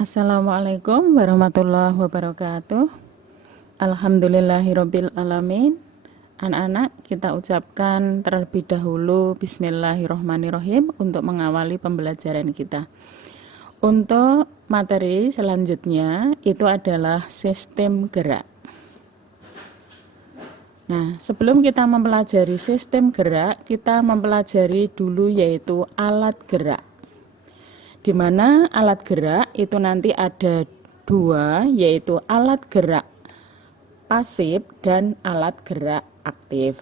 Assalamualaikum warahmatullahi wabarakatuh. Alhamdulillahirabbil alamin. Anak-anak, kita ucapkan terlebih dahulu bismillahirrahmanirrahim untuk mengawali pembelajaran kita. Untuk materi selanjutnya itu adalah sistem gerak. Nah, sebelum kita mempelajari sistem gerak, kita mempelajari dulu yaitu alat gerak. Di mana alat gerak itu nanti ada dua, yaitu alat gerak pasif dan alat gerak aktif.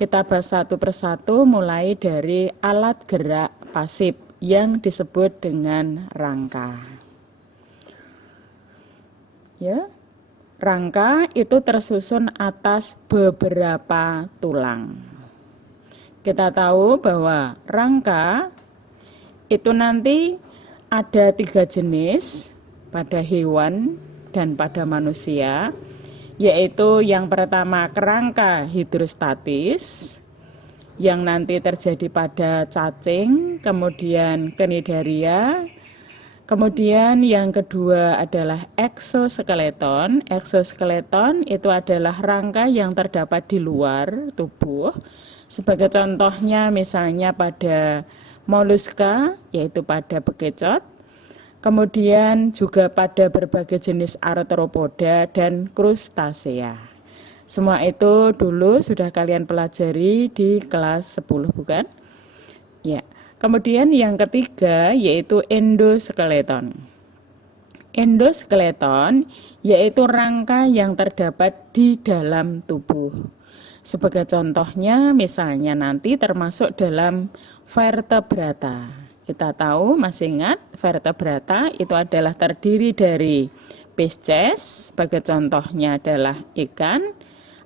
Kita bahas satu persatu mulai dari alat gerak pasif yang disebut dengan rangka. Ya, rangka itu tersusun atas beberapa tulang. Kita tahu bahwa rangka itu nanti ada 3 jenis pada hewan dan pada manusia, yaitu yang pertama kerangka hidrostatis yang nanti terjadi pada cacing, kemudian cnidaria, kemudian yang kedua adalah eksoskeleton. Eksoskeleton itu adalah rangka yang terdapat di luar tubuh. Sebagai contohnya misalnya pada moluska, yaitu pada bekicot, kemudian juga pada berbagai jenis arthropoda dan krustasea. Semua itu dulu sudah kalian pelajari di kelas 10, bukan? Ya. Kemudian yang ketiga yaitu endoskeleton. Endoskeleton yaitu rangka yang terdapat di dalam tubuh. Sebagai contohnya misalnya nanti termasuk dalam vertebrata. Kita tahu, masih ingat, vertebrata itu adalah terdiri dari spesies, sebagai contohnya adalah ikan,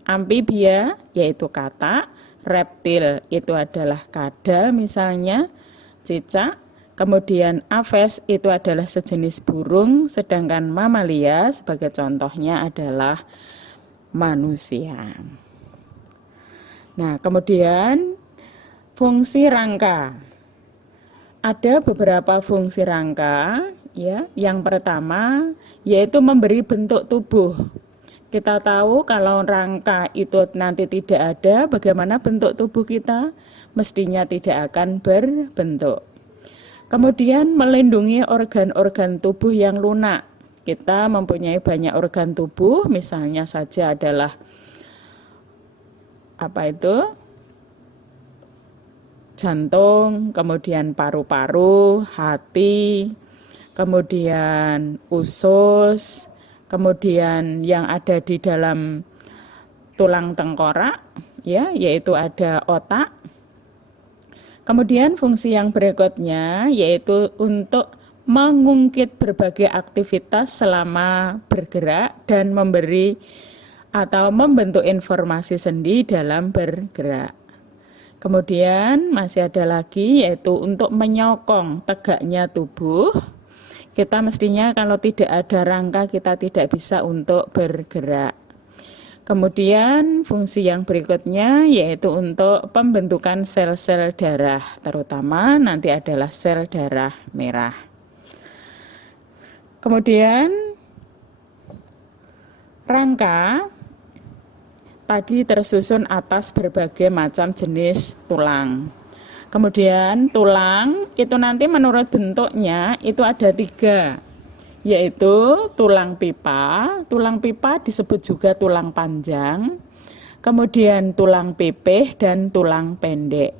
amfibia yaitu katak, reptil itu adalah kadal misalnya, cicak, kemudian aves itu adalah sejenis burung, sedangkan mamalia sebagai contohnya adalah manusia. Nah, kemudian fungsi rangka. Ada beberapa fungsi rangka, ya. Yang pertama yaitu memberi bentuk tubuh. Kita tahu kalau rangka itu nanti tidak ada, bagaimana bentuk tubuh kita? Mestinya tidak akan berbentuk. Kemudian melindungi organ-organ tubuh yang lunak. Kita mempunyai banyak organ tubuh, misalnya saja adalah jantung, kemudian paru-paru, hati, kemudian usus, kemudian yang ada di dalam tulang tengkorak, ya, yaitu ada otak. Kemudian fungsi yang berikutnya yaitu untuk mengungkit berbagai aktivitas selama bergerak dan memberi atau membentuk informasi sendi dalam bergerak. Kemudian masih ada lagi yaitu untuk menyokong tegaknya tubuh. Kita mestinya kalau tidak ada rangka kita tidak bisa untuk bergerak. Kemudian fungsi yang berikutnya yaitu untuk pembentukan sel-sel darah, terutama nanti adalah sel darah merah. Kemudian rangka tadi tersusun atas berbagai macam jenis tulang. Kemudian tulang itu nanti menurut bentuknya itu ada 3, yaitu tulang pipa. Tulang pipa disebut juga tulang panjang, kemudian tulang pipih dan tulang pendek.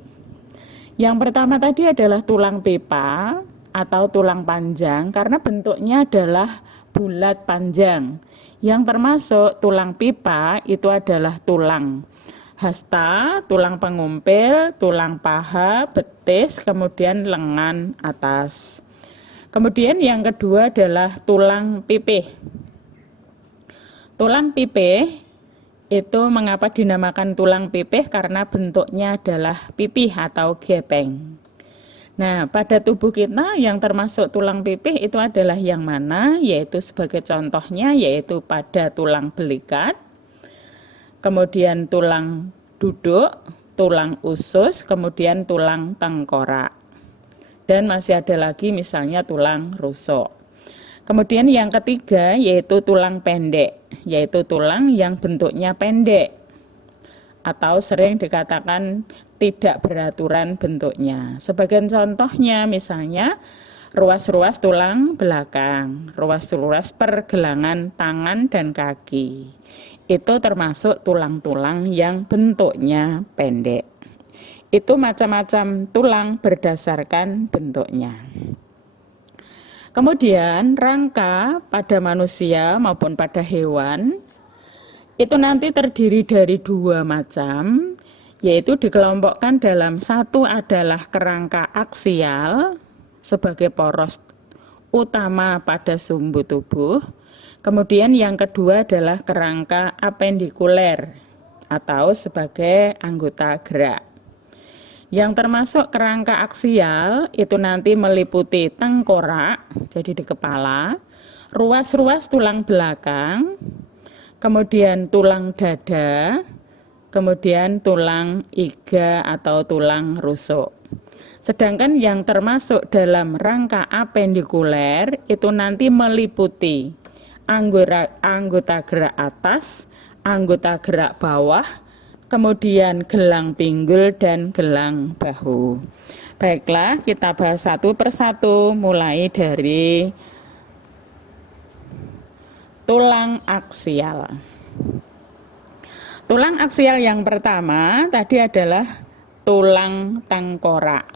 Yang pertama tadi adalah tulang pipa atau tulang panjang karena bentuknya adalah bulat panjang. Yang termasuk tulang pipa itu adalah tulang hasta, tulang pengumpil, tulang paha, betis, kemudian lengan atas. Kemudian yang kedua adalah tulang pipih. Tulang pipih itu mengapa dinamakan tulang pipih? Karena bentuknya adalah pipih atau gepeng. Nah, pada tubuh kita yang termasuk tulang pipih itu adalah yang mana? Yaitu sebagai contohnya yaitu pada tulang belikat, kemudian tulang duduk, tulang usus, kemudian tulang tengkorak. Dan masih ada lagi misalnya tulang rusuk. Kemudian yang ketiga yaitu tulang pendek, yaitu tulang yang bentuknya pendek atau sering dikatakan tidak beraturan bentuknya. Sebagian contohnya misalnya ruas-ruas tulang belakang, ruas-ruas pergelangan tangan dan kaki. Itu termasuk tulang-tulang yang bentuknya pendek. Itu macam-macam tulang berdasarkan bentuknya. Kemudian rangka pada manusia maupun pada hewan itu nanti terdiri dari dua macam, yaitu dikelompokkan dalam satu adalah kerangka aksial sebagai poros utama pada sumbu tubuh. Kemudian yang kedua adalah kerangka apendikuler atau sebagai anggota gerak. Yang termasuk kerangka aksial itu nanti meliputi tengkorak, jadi di kepala, ruas-ruas tulang belakang, kemudian tulang dada, kemudian tulang iga atau tulang rusuk. Sedangkan yang termasuk dalam rangka apendikuler itu nanti meliputi anggota gerak atas, anggota gerak bawah, kemudian gelang pinggul dan gelang bahu. Baiklah, kita bahas satu persatu mulai dari tulang aksial. Tulang aksial yang pertama tadi adalah tulang tengkorak.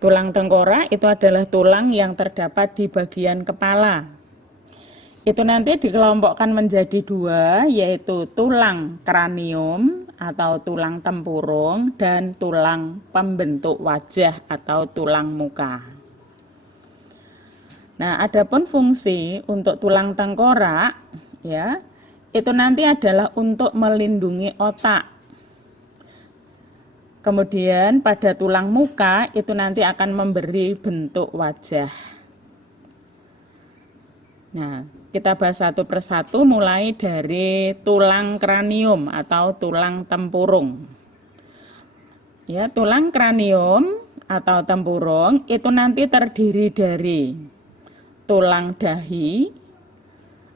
Tulang tengkorak itu adalah tulang yang terdapat di bagian kepala. Itu nanti dikelompokkan menjadi dua, yaitu tulang kranium atau tulang tempurung dan tulang pembentuk wajah atau tulang muka. Nah, adapun fungsi untuk tulang tengkorak ya, itu nanti adalah untuk melindungi otak. Kemudian pada tulang muka itu nanti akan memberi bentuk wajah. Nah, kita bahas satu persatu mulai dari tulang kranium atau tulang tempurung. Ya, tulang kranium atau tempurung itu nanti terdiri dari tulang dahi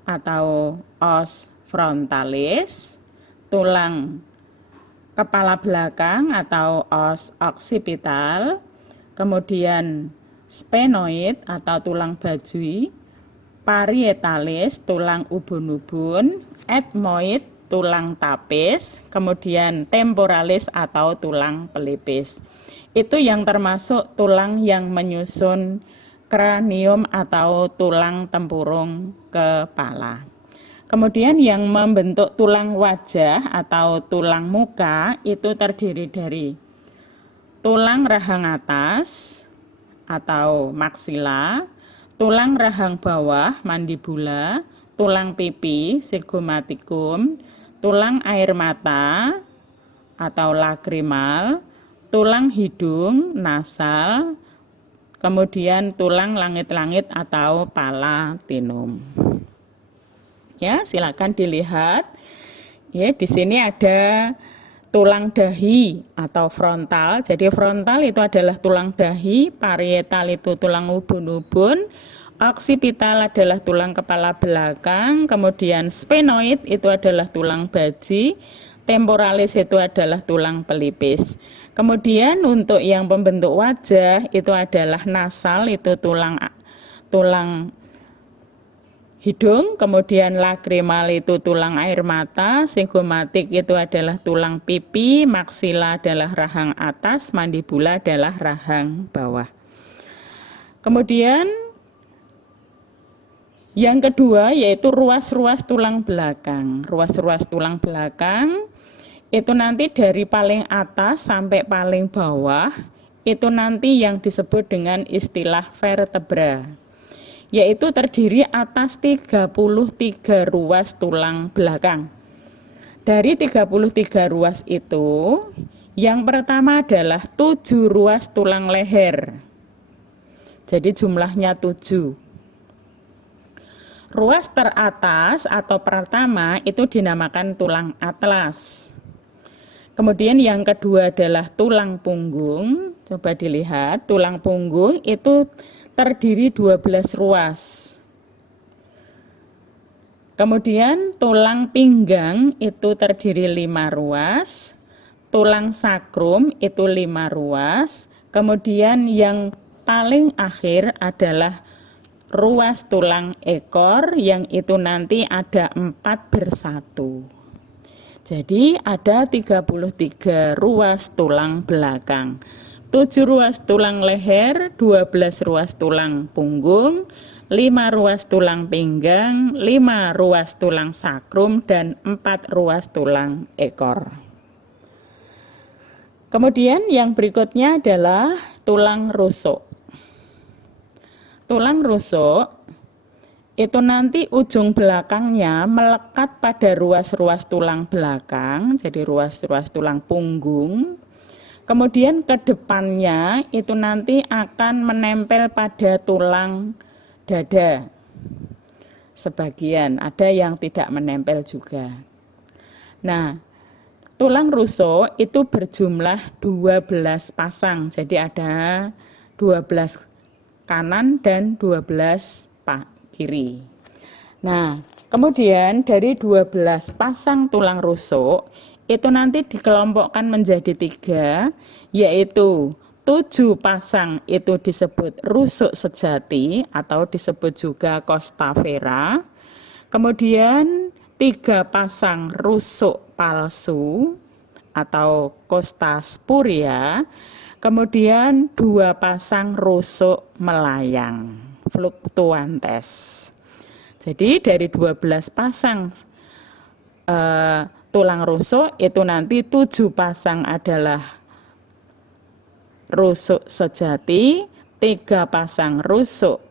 atau os frontalis, tulang kepala belakang atau os occipital, kemudian sphenoid atau tulang bajui, parietalis, tulang ubun-ubun, ethmoid, tulang tapis, kemudian temporalis atau tulang pelipis. Itu yang termasuk tulang yang menyusun kranium atau tulang tempurung kepala. Kemudian yang membentuk tulang wajah atau tulang muka itu terdiri dari tulang rahang atas atau maksila, tulang rahang bawah, mandibula, tulang pipi, sigmomaticum, tulang air mata atau lagrimal, tulang hidung, nasal, kemudian tulang langit-langit atau palatinum. Ya, silakan dilihat. Ya, di sini ada tulang dahi atau frontal. Jadi frontal itu adalah tulang dahi, parietal itu tulang ubun-ubun, occipital adalah tulang kepala belakang, kemudian sphenoid itu adalah tulang baji, temporalis itu adalah tulang pelipis. Kemudian untuk yang pembentuk wajah itu adalah nasal, itu tulang hidung, kemudian lagrimal itu tulang air mata, sigmomatik itu adalah tulang pipi, maksila adalah rahang atas, mandibula adalah rahang bawah. Kemudian yang kedua yaitu ruas-ruas tulang belakang. Ruas-ruas tulang belakang itu nanti dari paling atas sampai paling bawah itu nanti yang disebut dengan istilah vertebra, yaitu terdiri atas 33 ruas tulang belakang. Dari 33 ruas itu, yang pertama adalah 7 ruas tulang leher. Jadi jumlahnya 7. Ruas teratas atau pertama itu dinamakan tulang atlas. Kemudian yang kedua adalah tulang punggung. Coba dilihat, tulang punggung itu terdiri 12 ruas. Kemudian tulang pinggang itu terdiri 5 ruas, tulang sakrum itu 5 ruas, kemudian yang paling akhir adalah ruas tulang ekor yang itu nanti ada 4 bersatu. Jadi ada 33 ruas tulang belakang, 7 ruas tulang leher, 12 ruas tulang punggung, 5 ruas tulang pinggang, 5 ruas tulang sakrum, dan 4 ruas tulang ekor. Kemudian yang berikutnya adalah tulang rusuk. Tulang rusuk itu nanti ujung belakangnya melekat pada ruas-ruas tulang belakang, jadi ruas-ruas tulang punggung. Kemudian ke depannya itu nanti akan menempel pada tulang dada. Sebagian, ada yang tidak menempel juga. Nah, tulang rusuk itu berjumlah 12 pasang. Jadi ada 12 kanan dan 12 kiri. Nah, kemudian dari 12 pasang tulang rusuk itu nanti dikelompokkan menjadi 3, yaitu 7 pasang itu disebut rusuk sejati atau disebut juga costa vera. Kemudian 3 pasang rusuk palsu atau costa spuria. Kemudian 2 pasang rusuk melayang, fluctuantes. Jadi dari 12 pasang tulang rusuk itu nanti 7 pasang adalah rusuk sejati, 3 pasang rusuk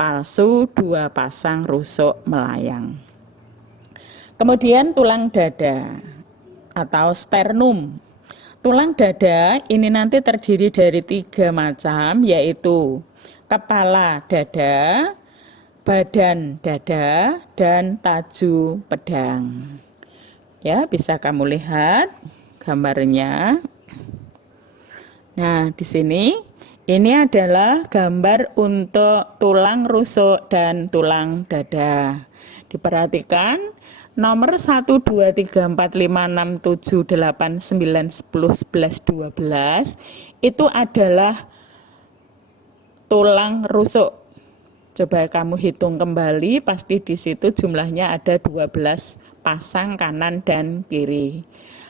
palsu, 2 pasang rusuk melayang. Kemudian tulang dada atau sternum. Tulang dada ini nanti terdiri dari 3 macam, yaitu kepala dada, badan dada, dan taju pedang. Ya, bisa kamu lihat gambarnya. Nah, di sini ini adalah gambar untuk tulang rusuk dan tulang dada. Diperhatikan nomor 1, 2, 3, 4, 5, 6, 7, 8, 9, 10, 11, 12 itu adalah tulang rusuk. Coba kamu hitung kembali, pasti di situ jumlahnya ada 12 pasang kanan dan kiri.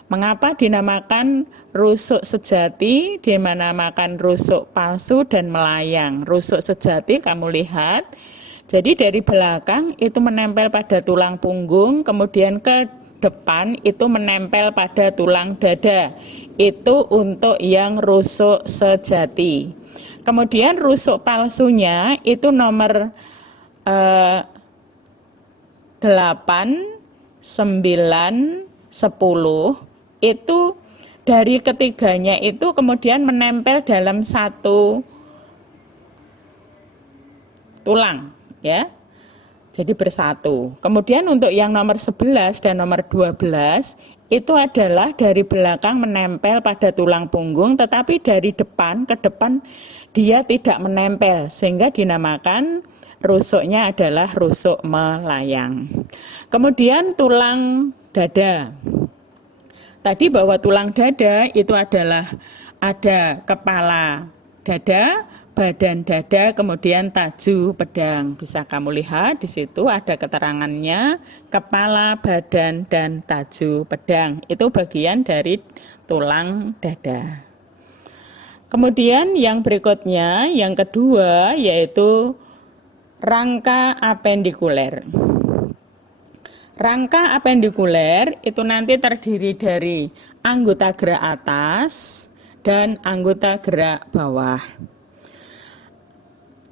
Mengapa dinamakan rusuk sejati, dinamakan rusuk palsu dan melayang? Rusuk sejati kamu lihat, jadi dari belakang itu menempel pada tulang punggung, kemudian ke depan itu menempel pada tulang dada. Itu untuk yang rusuk sejati. Kemudian rusuk palsunya itu nomor 8, 9, 10. Itu dari ketiganya itu kemudian menempel dalam satu tulang, ya. Jadi bersatu. Kemudian untuk yang nomor 11 dan nomor 12 itu adalah dari belakang menempel pada tulang punggung, tetapi dari depan ke depan dia tidak menempel, sehingga dinamakan rusuknya adalah rusuk melayang. Kemudian tulang dada. Tadi bahwa tulang dada itu adalah ada kepala dada, badan dada, kemudian taju pedang. Bisa kamu lihat di situ ada keterangannya, kepala, badan, dan taju pedang. Itu bagian dari tulang dada. Kemudian yang berikutnya, yang kedua yaitu rangka apendikuler. Rangka apendikuler itu nanti terdiri dari anggota gerak atas dan anggota gerak bawah.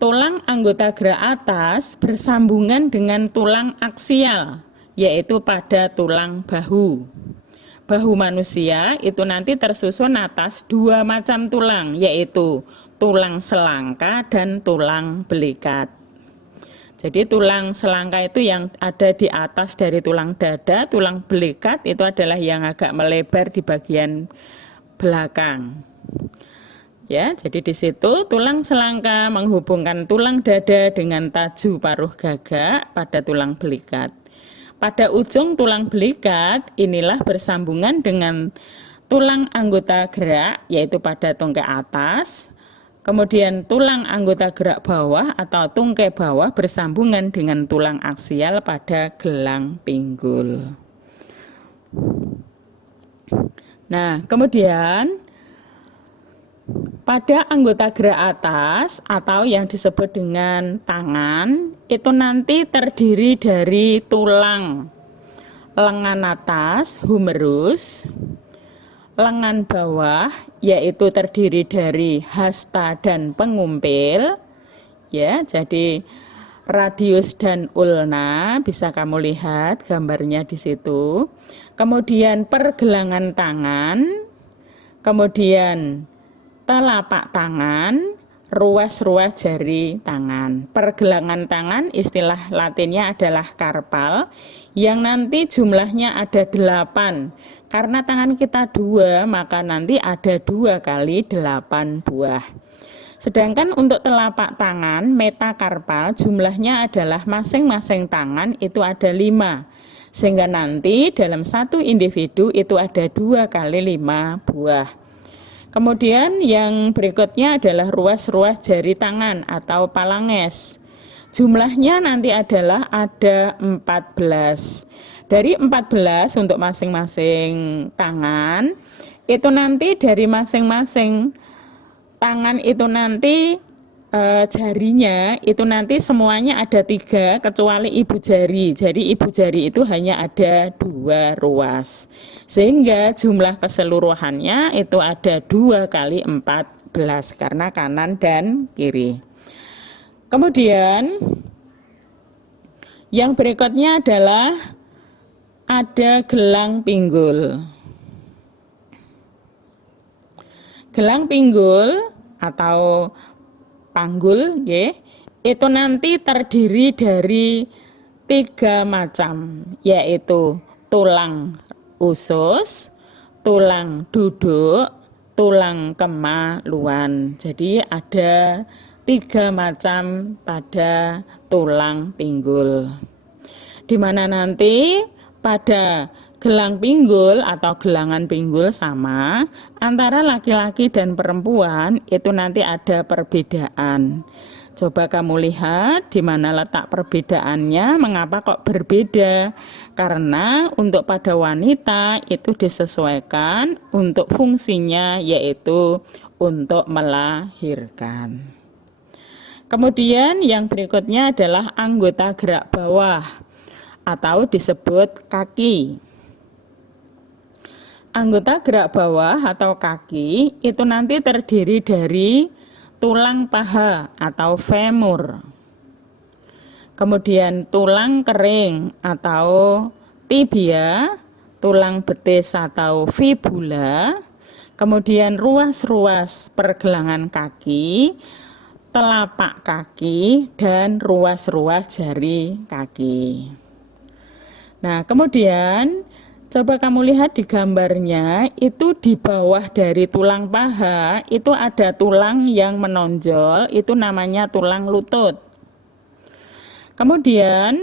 Tulang anggota gerak atas bersambungan dengan tulang aksial, yaitu pada tulang bahu. Bahu manusia itu nanti tersusun atas 2 macam tulang, yaitu tulang selangka dan tulang belikat. Jadi tulang selangka itu yang ada di atas dari tulang dada, tulang belikat itu adalah yang agak melebar di bagian belakang. Ya, jadi di situ tulang selangka menghubungkan tulang dada dengan taju paruh gagak pada tulang belikat. Pada ujung tulang belikat inilah bersambungan dengan tulang anggota gerak, yaitu pada tungkai atas. Kemudian tulang anggota gerak bawah atau tungkai bawah bersambungan dengan tulang aksial pada gelang pinggul. Nah, kemudian pada anggota gerak atas atau yang disebut dengan tangan, itu nanti terdiri dari tulang lengan atas, humerus, lengan bawah yaitu terdiri dari hasta dan pengumpil, ya. Jadi radius dan ulna bisa kamu lihat gambarnya di situ. Kemudian pergelangan tangan, kemudian telapak tangan, ruas-ruas jari tangan. Pergelangan tangan istilah latinnya adalah karpal, yang nanti jumlahnya ada 8. Karena tangan kita 2, maka nanti ada 2 kali 8 buah. Sedangkan untuk telapak tangan, metakarpal, jumlahnya adalah masing-masing tangan itu ada 5. Sehingga nanti dalam satu individu itu ada 2 kali 5 buah. Kemudian yang berikutnya adalah ruas-ruas jari tangan atau palanges. Jumlahnya nanti adalah ada 14. Dari 14 untuk masing-masing tangan, itu nanti dari masing-masing tangan itu nanti jarinya itu nanti semuanya ada 3 kecuali ibu jari. Jadi ibu jari itu hanya ada 2 ruas. Sehingga jumlah keseluruhannya itu ada 2 kali 14 karena kanan dan kiri. Kemudian yang berikutnya adalah ada gelang pinggul. Gelang pinggul atau panggul, ya, itu nanti terdiri dari 3 macam, yaitu tulang usus, tulang duduk, tulang kemaluan. Jadi ada 3 macam pada tulang pinggul. Di mana nanti pada gelang pinggul atau gelangan pinggul sama, antara laki-laki dan perempuan itu nanti ada perbedaan. Coba kamu lihat di mana letak perbedaannya, mengapa kok berbeda? Karena untuk pada wanita itu disesuaikan untuk fungsinya, yaitu untuk melahirkan. Kemudian yang berikutnya adalah anggota gerak bawah atau disebut kaki. Anggota gerak bawah atau kaki itu nanti terdiri dari tulang paha atau femur. Kemudian tulang kering atau tibia, tulang betis atau fibula, kemudian ruas-ruas pergelangan kaki, telapak kaki, dan ruas-ruas jari kaki. Nah, kemudian coba kamu lihat di gambarnya, itu di bawah dari tulang paha, itu ada tulang yang menonjol, itu namanya tulang lutut. Kemudian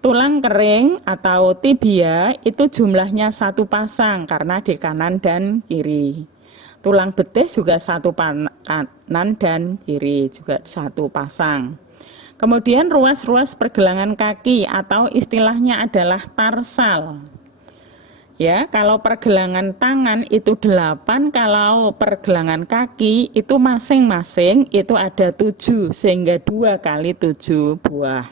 tulang kering atau tibia, itu jumlahnya 1 pasang karena di kanan dan kiri. Tulang betis juga 1 kanan dan kiri, juga 1 pasang. Kemudian ruas-ruas pergelangan kaki atau istilahnya adalah tarsal. Ya, kalau pergelangan tangan itu 8, kalau pergelangan kaki itu masing-masing itu ada 7, sehingga 2 kali 7 buah.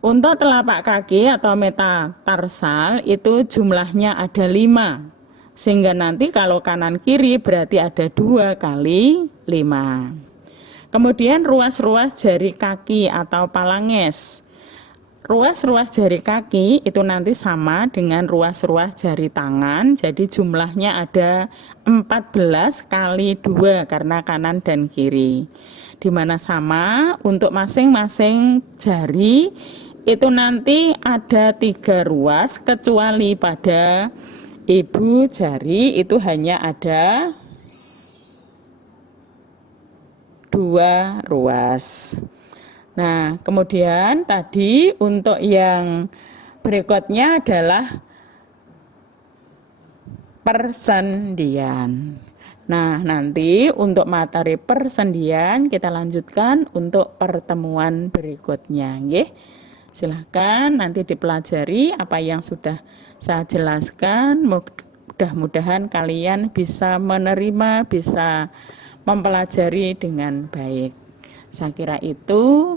Untuk telapak kaki atau metatarsal itu jumlahnya ada 5, sehingga nanti kalau kanan kiri berarti ada 2 kali 5. Kemudian ruas-ruas jari kaki atau palanges. Ruas-ruas jari kaki itu nanti sama dengan ruas-ruas jari tangan, jadi jumlahnya ada 14 kali 2 karena kanan dan kiri. Di mana sama untuk masing-masing jari itu nanti ada 3 ruas, kecuali pada ibu jari itu hanya ada 2 ruas. Nah, kemudian tadi untuk yang Berikutnya adalah persendian. Nah, nanti untuk materi persendian kita lanjutkan untuk pertemuan berikutnya, nggih. Silahkan nanti dipelajari apa yang sudah saya jelaskan. Mudah-mudahan kalian bisa menerima, bisa mempelajari dengan baik. Saya kira itu.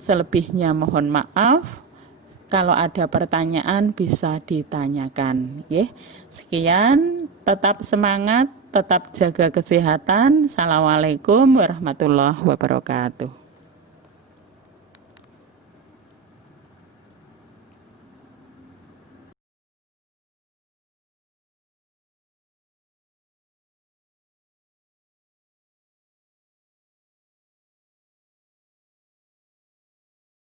Selebihnya mohon maaf. Kalau ada pertanyaan bisa ditanyakan. Sekian, tetap semangat, tetap jaga kesehatan. Assalamualaikum warahmatullahi wabarakatuh.